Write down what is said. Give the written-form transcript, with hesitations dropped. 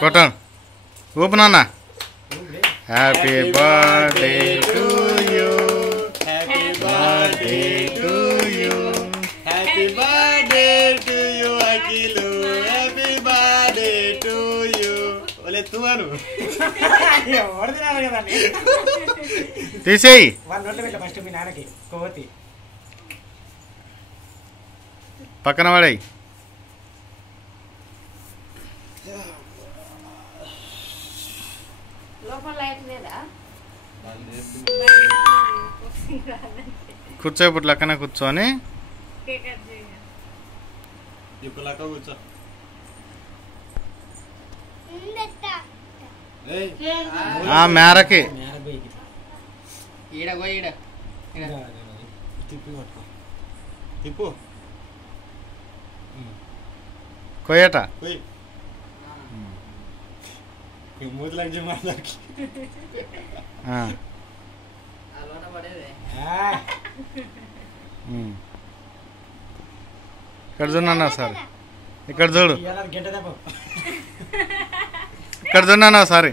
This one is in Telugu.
కొట్టండి ఓపెన్ అన్న. Happy birthday to you, happy birthday to you, happy birthday to you అఖిలు, హ్యాపీ బర్త్డే టు యూ. ఒలే తువాను తీసేయి. పక్కన పడాయి. కూర్చో ఇప్పుడు లెక్కన కూర్చొని కూర్చో. మేరకి తిప్పు కొయ్యట ఇక్కడ చూడన్నా సార్, ఇక్కడ చూడు, ఇక్కడ చూడన్నా సారీ.